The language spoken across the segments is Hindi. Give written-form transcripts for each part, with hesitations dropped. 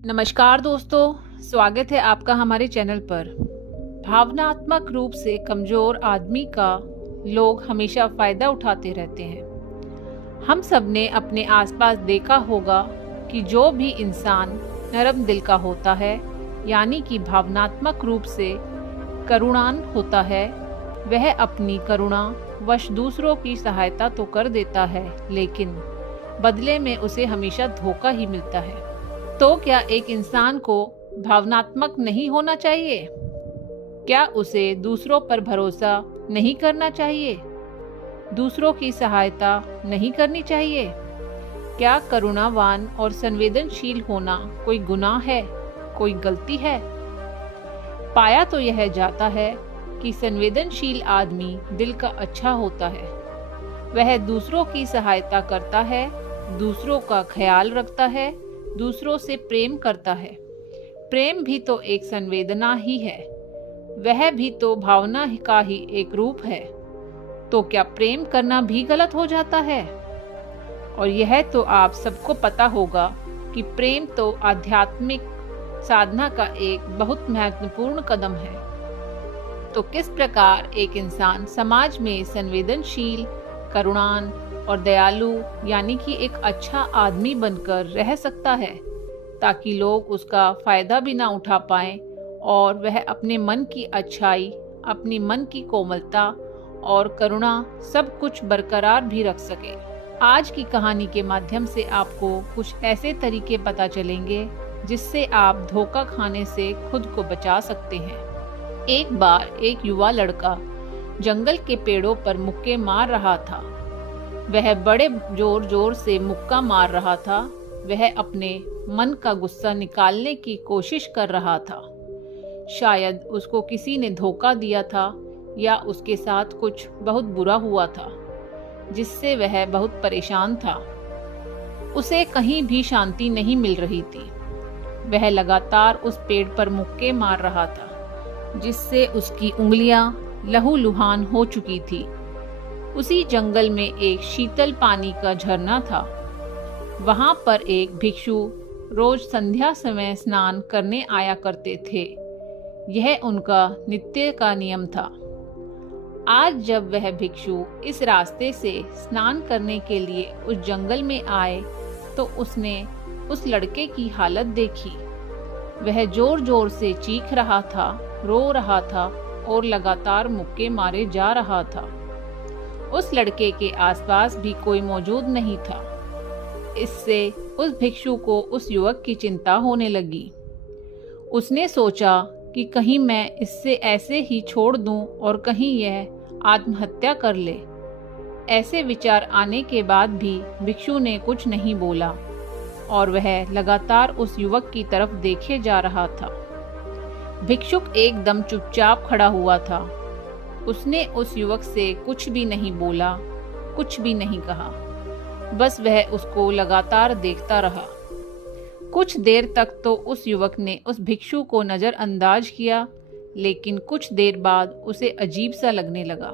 नमस्कार दोस्तों, स्वागत है आपका हमारे चैनल पर। भावनात्मक रूप से कमजोर आदमी का लोग हमेशा फायदा उठाते रहते हैं। हम सब ने अपने आसपास देखा होगा कि जो भी इंसान नरम दिल का होता है, यानी कि भावनात्मक रूप से करुणान होता है, वह अपनी करुणा वश दूसरों की सहायता तो कर देता है, लेकिन बदले में उसे हमेशा धोखा ही मिलता है। तो क्या एक इंसान को भावनात्मक नहीं होना चाहिए? क्या उसे दूसरों पर भरोसा नहीं करना चाहिए? दूसरों की सहायता नहीं करनी चाहिए? क्या करुणावान और संवेदनशील होना कोई गुनाह है, कोई गलती है? पाया तो यह जाता है कि संवेदनशील आदमी दिल का अच्छा होता है। वह दूसरों की सहायता करता है, दूसरों का ख्याल रखता है, दूसरों से प्रेम करता है। प्रेम भी तो एक संवेदना ही है, वह भी तो भावना का ही एक रूप है। तो क्या प्रेम करना भी गलत हो जाता है? और यह तो आप सबको पता होगा कि प्रेम तो आध्यात्मिक साधना का एक बहुत महत्वपूर्ण कदम है। तो किस प्रकार एक इंसान समाज में संवेदनशील, करुणान और दयालु यानी कि एक अच्छा आदमी बनकर रह सकता है, ताकि लोग उसका फायदा भी ना उठा पाएं और वह अपने मन की अच्छाई, अपनी मन की कोमलता और करुणा सब कुछ बरकरार भी रख सके। आज की कहानी के माध्यम से आपको कुछ ऐसे तरीके पता चलेंगे जिससे आप धोखा खाने से खुद को बचा सकते हैं। एक बार एक युवा लड़का जंगल के पेड़ों पर मुक्के मार रहा था। वह बड़े जोर जोर से मुक्का मार रहा था। वह अपने मन का गुस्सा निकालने की कोशिश कर रहा था। शायद उसको किसी ने धोखा दिया था या उसके साथ कुछ बहुत बुरा हुआ था, जिससे वह बहुत परेशान था। उसे कहीं भी शांति नहीं मिल रही थी। वह लगातार उस पेड़ पर मुक्के मार रहा था, जिससे उसकी उंगलियां लहूलुहान हो चुकी थी। उसी जंगल में एक शीतल पानी का झरना था। वहां पर एक भिक्षु रोज संध्या समय स्नान करने आया करते थे। यह उनका नित्य का नियम था। आज जब वह भिक्षु इस रास्ते से स्नान करने के लिए उस जंगल में आए, तो उसने उस लड़के की हालत देखी। वह जोर जोर से चीख रहा था, रो रहा था और लगातार मुक्के मारे जा रहा था। उस लड़के के आसपास भी कोई मौजूद नहीं था। इससे उस भिक्षु को उस युवक की चिंता होने लगी। उसने सोचा कि कहीं मैं इससे ऐसे ही छोड़ दूं और कहीं यह आत्महत्या कर ले। ऐसे विचार आने के बाद भी भिक्षु ने कुछ नहीं बोला और वह लगातार उस युवक की तरफ देखे जा रहा था। भिक्षुक एकदम चुपचाप खड़ा हुआ था। उसने उस युवक से कुछ भी नहीं बोला, कुछ भी नहीं कहा। बस वह उसको लगातार देखता रहा। कुछ देर तक तो उस युवक ने उस भिक्षु को नजरअंदाज किया, लेकिन कुछ देर बाद उसे अजीब सा लगने लगा।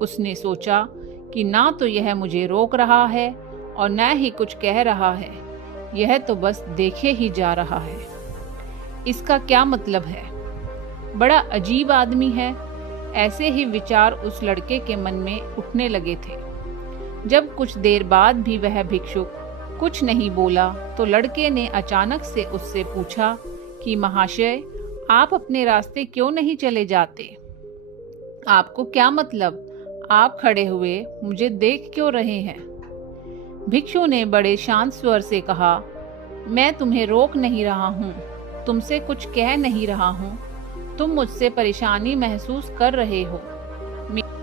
उसने सोचा कि ना तो यह मुझे रोक रहा है और न ही कुछ कह रहा है, यह तो बस देखे ही जा रहा है। इसका क्या मतलब है? बड़ा अजीब आदमी है। ऐसे ही विचार उस लड़के के मन में उठने लगे थे। जब कुछ देर बाद भी वह भिक्षुक कुछ नहीं बोला, तो लड़के ने अचानक से उससे पूछा कि महाशय, आप अपने रास्ते क्यों नहीं चले जाते? आपको क्या मतलब? आप खड़े हुए मुझे देख क्यों रहे हैं? भिक्षु ने बड़े शांत स्वर से कहा, मैं तुम्हें रोक नहीं रहा हूँ, तुमसे कुछ कह नहीं रहा हूँ। तुम मुझसे परेशानी महसूस कर रहे हो।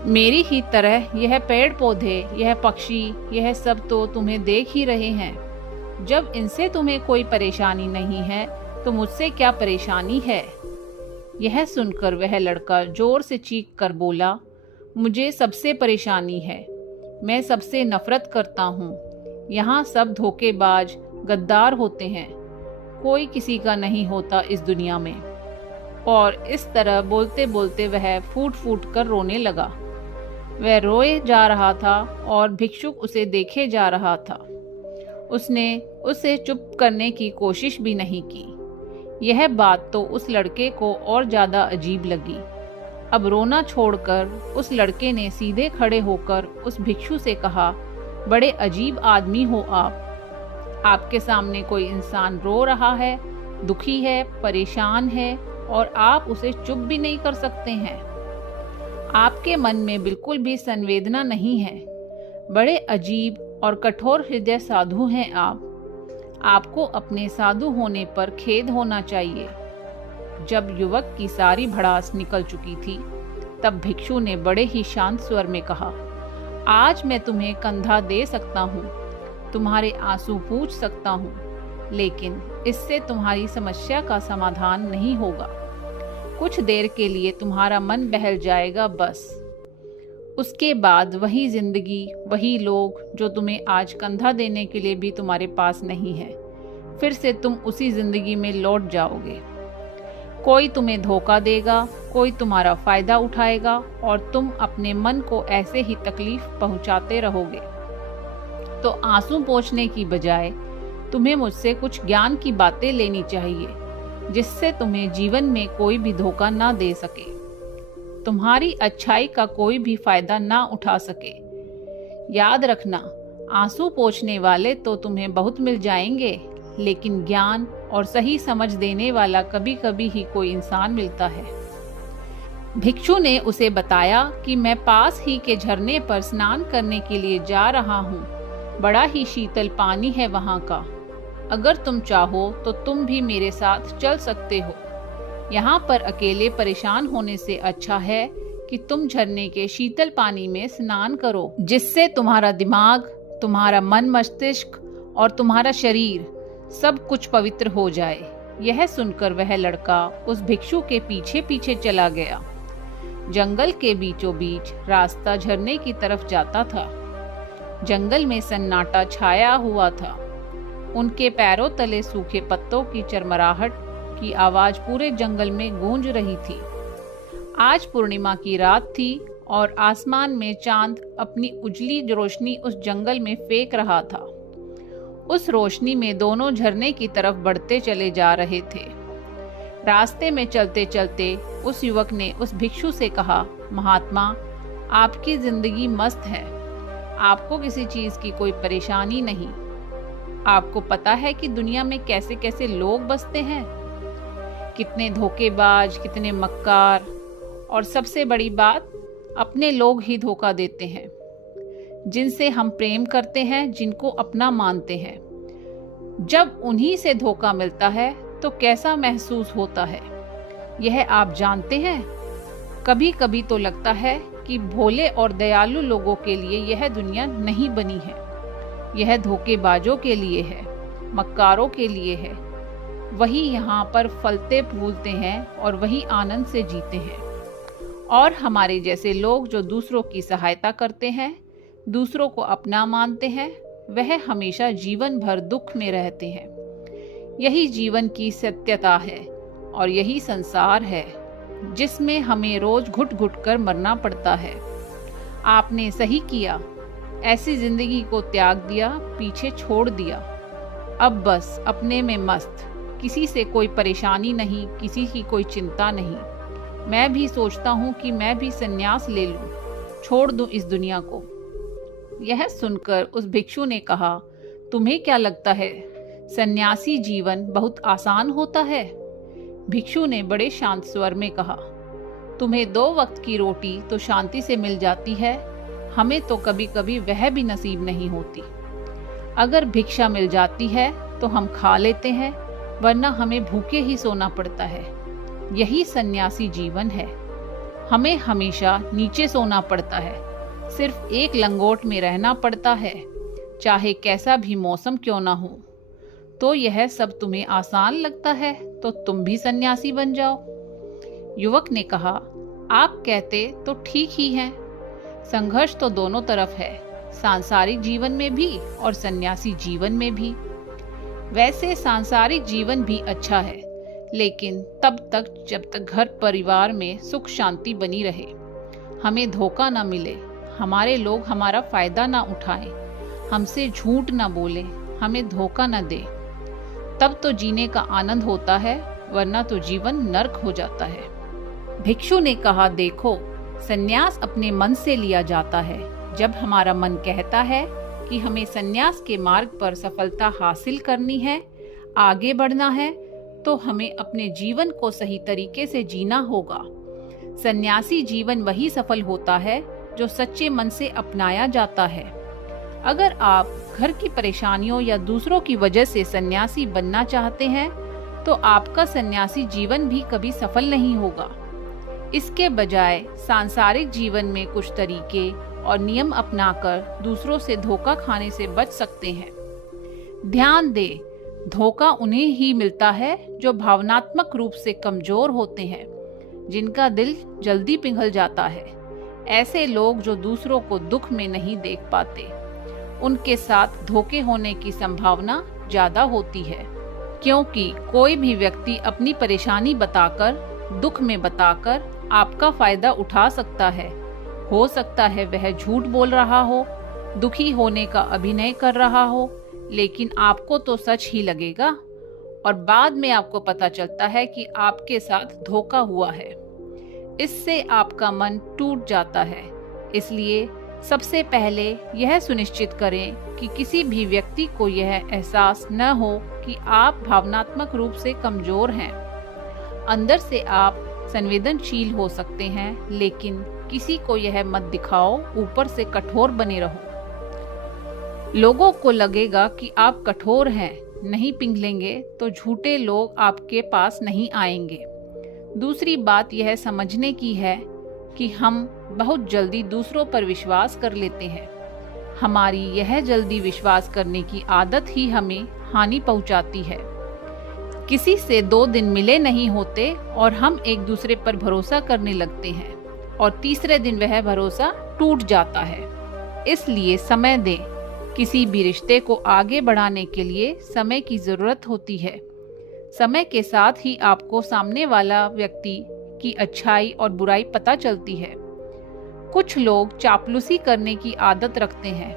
मेरी ही तरह यह पेड़ पौधे, यह पक्षी, यह सब तो तुम्हें देख ही रहे हैं। जब इनसे तुम्हें कोई परेशानी नहीं है, तो मुझसे क्या परेशानी है? यह सुनकर वह लड़का जोर से चीख कर बोला, मुझे सबसे परेशानी है। मैं सबसे नफरत करता हूँ। यहाँ सब धोखेबाज, गद्दार होते हैं। कोई किसी का नहीं होता इस दुनिया में। और इस तरह बोलते बोलते वह फूट फूट कर रोने लगा। वह रोए जा रहा था और भिक्षुक उसे देखे जा रहा था। उसने उसे चुप करने की कोशिश भी नहीं की। यह बात तो उस लड़के को और ज्यादा अजीब लगी। अब रोना छोड़कर उस लड़के ने सीधे खड़े होकर उस भिक्षु से कहा, बड़े अजीब आदमी हो आप। आपके सामने कोई इंसान रो रहा है, दुखी है, परेशान है और आप उसे चुप भी नहीं कर सकते हैं। आपके मन में बिल्कुल भी संवेदना नहीं है। बड़े अजीब और कठोर हृदय साधु हैं आप। आपको अपने साधु होने पर खेद होना चाहिए। जब युवक की सारी भड़ास निकल चुकी थी, तब भिक्षु ने बड़े ही शांत स्वर में कहा, आज मैं तुम्हें कंधा दे सकता हूँ, तुम्हारे आंसू पूछ सकता हूँ, लेकिन इससे तुम्हारी समस्या का समाधान नहीं होगा। कुछ देर के लिए तुम्हारा मन बहल जाएगा बस। उसके बाद वही जिंदगी, वही लोग जो तुम्हें आज कंधा देने के लिए भी तुम्हारे पास नहीं है। फिर से तुम उसी जिंदगी में लौट जाओगे। कोई तुम्हें धोखा देगा, कोई तुम्हारा फायदा उठाएगा और तुम अपने मन को ऐसे ही तकलीफ पहुंचाते रहोगे। तो आंसू पोंछने की बजाय तुम्हें मुझसे कुछ ज्ञान की बातें लेनी चाहिए, जिससे तुम्हें जीवन में कोई भी धोखा ना दे सके, तुम्हारी अच्छाई का कोई भी फायदा ना उठा सके। याद रखना, आंसू पोंछने वाले तो तुम्हें बहुत मिल जाएंगे, लेकिन ज्ञान और सही समझ देने वाला कभी कभी ही कोई इंसान मिलता है। भिक्षु ने उसे बताया कि मैं पास ही के झरने पर स्नान करने के लिए जा रहा हूँ। बड़ा ही शीतल पानी है वहाँ का। अगर तुम चाहो तो तुम भी मेरे साथ चल सकते हो। यहाँ पर अकेले परेशान होने से अच्छा है कि तुम झरने के शीतल पानी में स्नान करो, जिससे तुम्हारा दिमाग, तुम्हारा मन मस्तिष्क और तुम्हारा शरीर सब कुछ पवित्र हो जाए। यह सुनकर वह लड़का उस भिक्षु के पीछे पीछे चला गया। जंगल के बीचों बीच रास्ता झरने की तरफ जाता था। जंगल में सन्नाटा छाया हुआ था। उनके पैरों तले सूखे पत्तों की चरमराहट की आवाज पूरे जंगल में गूंज रही थी। आज पूर्णिमा की रात थी और आसमान में चांद अपनी उजली रोशनी उस जंगल में फेंक रहा था। उस रोशनी में दोनों झरने की तरफ बढ़ते चले जा रहे थे। रास्ते में चलते चलते उस युवक ने उस भिक्षु से कहा, महात्मा, आपकी जिंदगी मस्त है। आपको किसी चीज की कोई परेशानी नहीं। आपको पता है कि दुनिया में कैसे कैसे लोग बसते हैं, कितने धोखेबाज, कितने मक्कार, और सबसे बड़ी बात, अपने लोग ही धोखा देते हैं, जिनसे हम प्रेम करते हैं, जिनको अपना मानते हैं। जब उन्हीं से धोखा मिलता है तो कैसा महसूस होता है, यह आप जानते हैं। कभी कभी तो लगता है कि भोले और दयालु लोगों के लिए यह दुनिया नहीं बनी है। यह धोखेबाजों के लिए है, मक्कारों के लिए है। वही यहाँ पर फलते फूलते हैं और वही आनंद से जीते हैं। और हमारे जैसे लोग जो दूसरों की सहायता करते हैं, दूसरों को अपना मानते हैं, वह हमेशा जीवन भर दुख में रहते हैं। यही जीवन की सत्यता है और यही संसार है, जिसमें हमें रोज घुट घुट कर मरना पड़ता है। आपने सही किया, ऐसी जिंदगी को त्याग दिया, पीछे छोड़ दिया। अब बस अपने में मस्त, किसी से कोई परेशानी नहीं, किसी की कोई चिंता नहीं। मैं भी सोचता हूँ कि मैं भी संन्यास ले लूं, छोड़ दूं इस दुनिया को। यह सुनकर उस भिक्षु ने कहा, तुम्हें क्या लगता है सन्यासी जीवन बहुत आसान होता है? भिक्षु ने बड़े शांत स्वर में कहा, तुम्हें 2 वक्त की रोटी तो शांति से मिल जाती है, हमें तो कभी कभी वह भी नसीब नहीं होती। अगर भिक्षा मिल जाती है तो हम खा लेते हैं, वरना हमें भूखे ही सोना पड़ता है। यही सन्यासी जीवन है। हमें हमेशा नीचे सोना पड़ता है, सिर्फ एक लंगोट में रहना पड़ता है, चाहे कैसा भी मौसम क्यों ना हो। तो यह सब तुम्हें आसान लगता है तो तुम भी सन्यासी बन जाओ। युवक ने कहा, आप कहते तो ठीक ही है। संघर्ष तो दोनों तरफ है, सांसारिक जीवन में भी और सन्यासी जीवन में भी। वैसे सांसारिक जीवन भी अच्छा है, लेकिन तब तक जब तक घर परिवार में सुख शांति बनी रहे, हमें धोखा ना मिले, हमारे लोग हमारा फायदा ना उठाएं, हमसे झूठ ना बोलें, हमें धोखा न दे, तब तो जीने का आनंद होता है, वरना तो जीवन नर्क हो जाता है। भिक्षु ने कहा, देखो, संन्यास अपने मन से लिया जाता है। जब हमारा मन कहता है कि हमें संन्यास के मार्ग पर सफलता हासिल करनी है, आगे बढ़ना है, तो हमें अपने जीवन को सही तरीके से जीना होगा। सन्यासी जीवन वही सफल होता है जो सच्चे मन से अपनाया जाता है। अगर आप घर की परेशानियों या दूसरों की वजह से सन्यासी बनना चाहते हैं, तो आपका सन्यासी जीवन भी कभी सफल नहीं होगा। इसके बजाय सांसारिक जीवन में कुछ तरीके और नियम अपनाकर दूसरों से धोखा खाने से बच सकते हैं। ध्यान दें, धोखा उन्हें ही मिलता है जो भावनात्मक रूप से कमजोर होते हैं, जिनका दिल जल्दी पिघल जाता है। ऐसे लोग जो दूसरों को दुख में नहीं देख पाते, उनके साथ धोखे होने की संभावना ज्यादा होती है, क्योंकि कोई भी व्यक्ति अपनी परेशानी बताकर, दुख में बताकर आपका फायदा उठा सकता है। हो सकता है वह झूठ बोल रहा हो, दुखी होने का अभिनय कर रहा हो, लेकिन आपको तो सच ही लगेगा और बाद में आपको पता चलता है कि आपके साथ धोखा हुआ है। इससे आपका मन टूट जाता है। इसलिए सबसे पहले यह सुनिश्चित करें कि किसी भी व्यक्ति को यह एहसास न हो कि आप भावनात्मक रूप से कमजोर हैं। अंदर से आप संवेदनशील हो सकते हैं, लेकिन किसी को यह मत दिखाओ, ऊपर से कठोर बने रहो। लोगों को लगेगा कि आप कठोर हैं, नहीं पिघलेंगे तो झूठे लोग आपके पास नहीं आएंगे। दूसरी बात यह समझने की है कि हम बहुत जल्दी दूसरों पर विश्वास कर लेते हैं। हमारी यह जल्दी विश्वास करने की आदत ही हमें हानि पहुंचाती है। किसी से 2 दिन मिले नहीं होते और हम एक दूसरे पर भरोसा करने लगते हैं और तीसरे दिन वह भरोसा टूट जाता है। इसलिए समय दें। किसी भी रिश्ते को आगे बढ़ाने के लिए समय की जरूरत होती है। समय के साथ ही आपको सामने वाला व्यक्ति की अच्छाई और बुराई पता चलती है। कुछ लोग चापलूसी करने की आदत रखते हैं।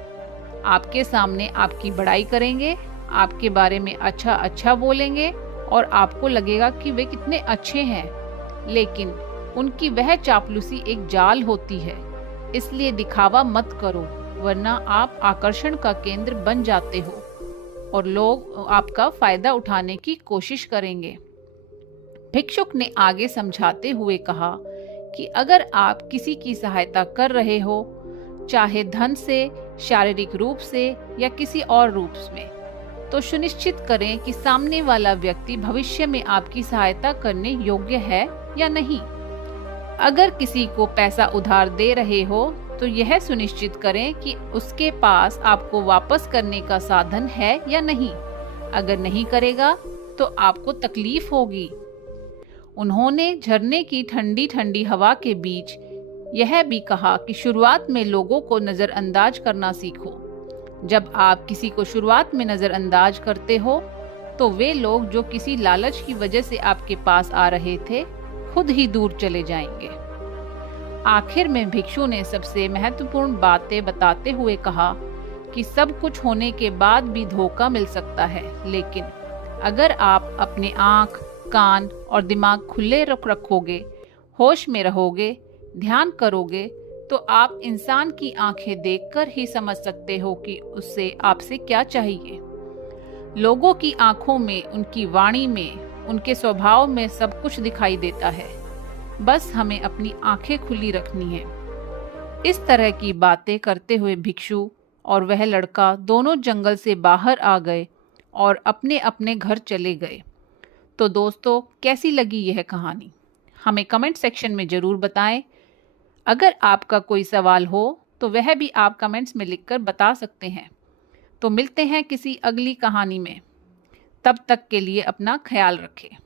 आपके सामने आपकी बड़ाई करेंगे, आपके बारे में अच्छा अच्छा बोलेंगे और आपको लगेगा कि वे कितने अच्छे हैं, लेकिन उनकी वह चापलूसी एक जाल होती है। इसलिए दिखावा मत करो, वरना आप आकर्षण का केंद्र बन जाते हो और लोग आपका फायदा उठाने की कोशिश करेंगे। भिक्षुक ने आगे समझाते हुए कहा कि अगर आप किसी की सहायता कर रहे हो, चाहे धन से, शारीरिक रूप से या किसी और रूप में, तो सुनिश्चित करें कि सामने वाला व्यक्ति भविष्य में आपकी सहायता करने योग्य है या नहीं। अगर किसी को पैसा उधार दे रहे हो तो यह सुनिश्चित करें कि उसके पास आपको वापस करने का साधन है या नहीं। अगर नहीं करेगा तो आपको तकलीफ होगी। उन्होंने झरने की ठंडी ठंडी हवा के बीच यह भी कहा कि शुरुआत में लोगों को नज़रअंदाज करना सीखो। जब आप किसी को शुरुआत में नज़रअंदाज करते हो तो वे लोग जो किसी लालच की वजह से आपके पास आ रहे थे, खुद ही दूर चले जाएंगे। आखिर में भिक्षु ने सबसे महत्वपूर्ण बातें बताते हुए कहा कि सब कुछ होने के बाद भी धोखा मिल सकता है, लेकिन अगर आप अपने आँख, कान और दिमाग खुले रखोगे, होश में रहोगे, ध्यान करोगे, तो आप इंसान की आंखें देखकर ही समझ सकते हो कि उससे आपसे क्या चाहिए। लोगों की आंखों में, उनकी वाणी में, उनके स्वभाव में सब कुछ दिखाई देता है। बस हमें अपनी आंखें खुली रखनी है। इस तरह की बातें करते हुए भिक्षु और वह लड़का दोनों जंगल से बाहर आ गए और अपने अपने घर चले गए। तो दोस्तों, कैसी लगी यह कहानी? हमें कमेंट सेक्शन में ज़रूर बताएं। अगर आपका कोई सवाल हो तो वह भी आप कमेंट्स में लिखकर बता सकते हैं। तो मिलते हैं किसी अगली कहानी में। तब तक के लिए अपना ख्याल रखें।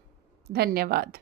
धन्यवाद।